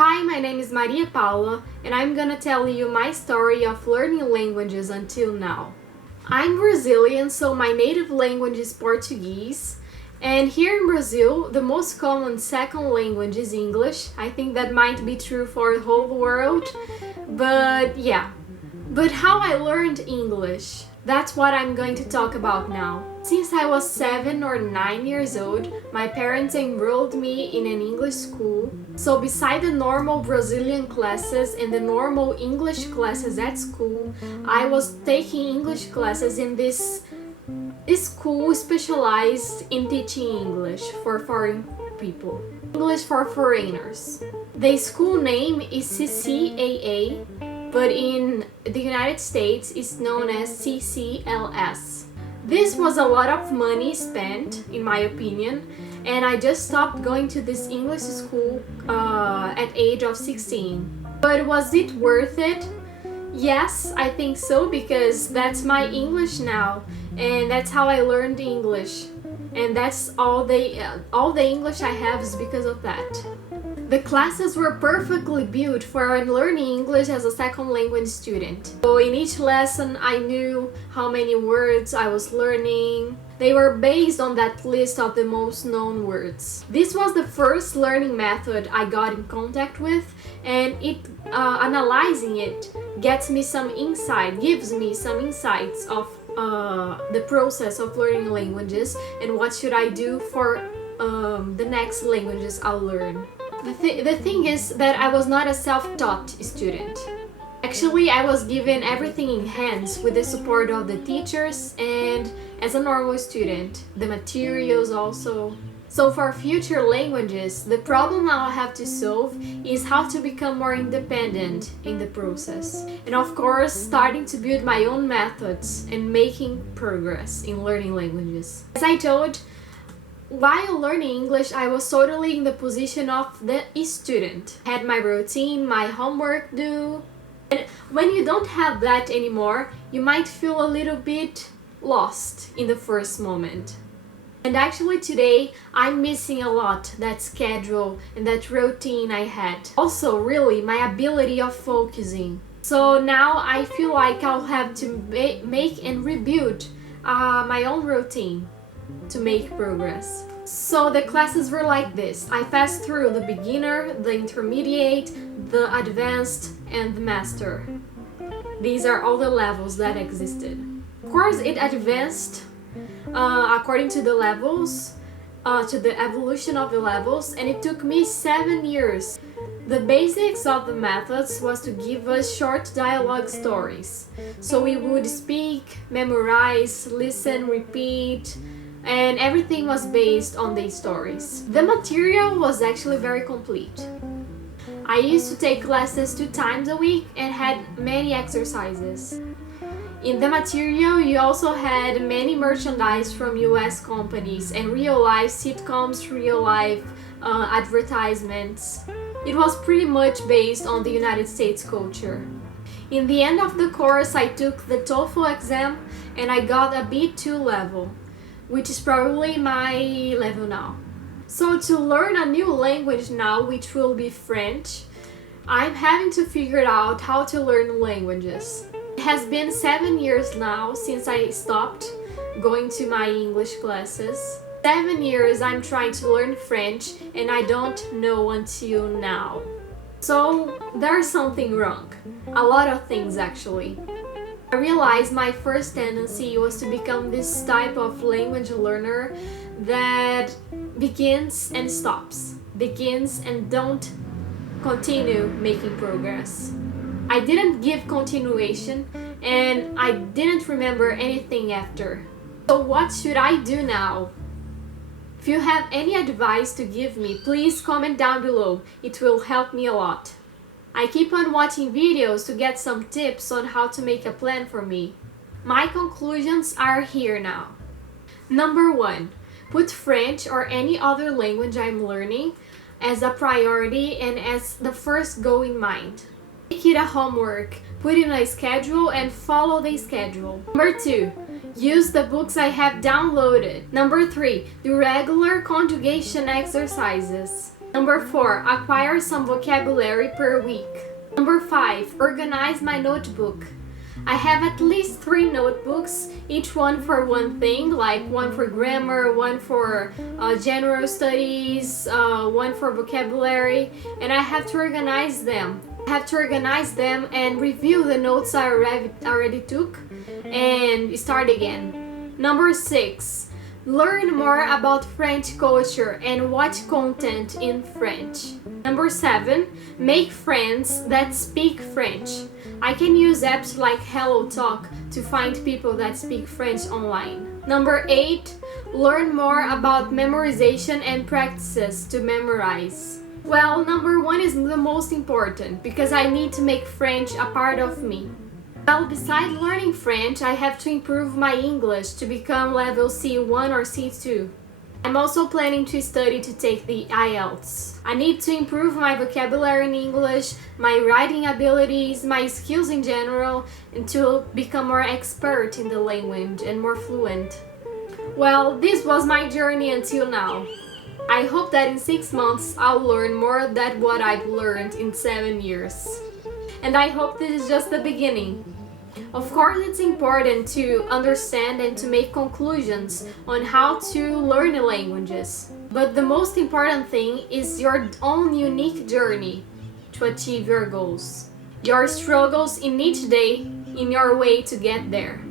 Hi, my name is Maria Paula, and I'm gonna tell you my story of learning languages until now. I'm Brazilian, so my native language is Portuguese. And here in Brazil, the most common second language is English. I think that might be true for the whole world, but yeah. But how I learned English, that's what I'm going to talk about now. Since I was 7 or 9 years old, my parents enrolled me in an English school. So beside the normal Brazilian classes and the normal English classes at school, I was taking English classes in this school specialized in teaching English for foreign people. English for foreigners. The school name is CCAA, but in the United States it's known as CCLS. This was a lot of money spent, in my opinion, and I just stopped going to this English school at age of 16. But was it worth it? Yes, I think so, because that's my English now, and that's how I learned English, and that's all the English I have is because of that. The classes were perfectly built for learning English as a second language student. So in each lesson I knew how many words I was learning. They were based on that list of the most known words. This was the first learning method I got in contact with, and analyzing it gives me some insights of the process of learning languages and what should I do for the next languages I'll learn. The thing is that I was not a self-taught student. Actually, I was given everything in hands with the support of the teachers and as a normal student, the materials also. So for future languages, the problem I'll have to solve is how to become more independent in the process. And of course, starting to build my own methods and making progress in learning languages. As I told, while learning English, I was totally in the position of the student. I had my routine, my homework due. And when you don't have that anymore, you might feel a little bit lost in the first moment. And actually today, I'm missing a lot that schedule and that routine I had. Also, really, my ability of focusing. So now I feel like I'll have to make and rebuild my own routine to make progress. So the classes were like this. I passed through the beginner, the intermediate, the advanced, and the master. These are all the levels that existed. Of course, it advanced according to the levels, to the evolution of the levels, and it took me 7 years. The basics of the methods was to give us short dialogue stories. So we would speak, memorize, listen, repeat, and everything was based on these stories. The material was actually very complete. I used to take classes 2 times a week and had many exercises. In the material, you also had many merchandise from US companies and real-life sitcoms, real-life advertisements. It was pretty much based on the United States culture. In the end of the course, I took the TOEFL exam and I got a B2 level, which is probably my level now. So to learn a new language now, which will be French, I'm having to figure out how to learn languages. It has been 7 years now since I stopped going to my English classes. 7 years I'm trying to learn French and I don't know until now. So there's something wrong. A lot of things actually. I realized my first tendency was to become this type of language learner that begins and stops, begins and don't continue making progress. I didn't give continuation and I didn't remember anything after. So what should I do now? If you have any advice to give me, please comment down below. It will help me a lot. I keep on watching videos to get some tips on how to make a plan for me. My conclusions are here now. Number 1. Put French or any other language I'm learning as a priority and as the first goal in mind. Make it a homework, put in a schedule and follow the schedule. Number 2. Use the books I have downloaded. Number 3. Do regular conjugation exercises. Number 4, acquire some vocabulary per week. Number 5, organize my notebook. I have at least 3 notebooks, each one for one thing, like one for grammar, one for general studies, one for vocabulary, and I have to organize them. I have to organize them and review the notes I already took and start again. Number 6, learn more about French culture and watch content in French. Number 7, make friends that speak French. I can use apps like HelloTalk to find people that speak French online. Number 8, learn more about memorization and practices to memorize. Well, number 1 is the most important because I need to make French a part of me. Well, besides learning French, I have to improve my English to become level C1 or C2. I'm also planning to study to take the IELTS. I need to improve my vocabulary in English, my writing abilities, my skills in general, and to become more expert in the language and more fluent. Well, this was my journey until now. I hope that in 6 months I'll learn more than what I've learned in 7 years. And I hope this is just the beginning. Of course, it's important to understand and to make conclusions on how to learn the languages. But the most important thing is your own unique journey to achieve your goals. Your struggles in each day in your way to get there.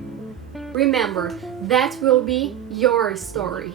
Remember, that will be your story.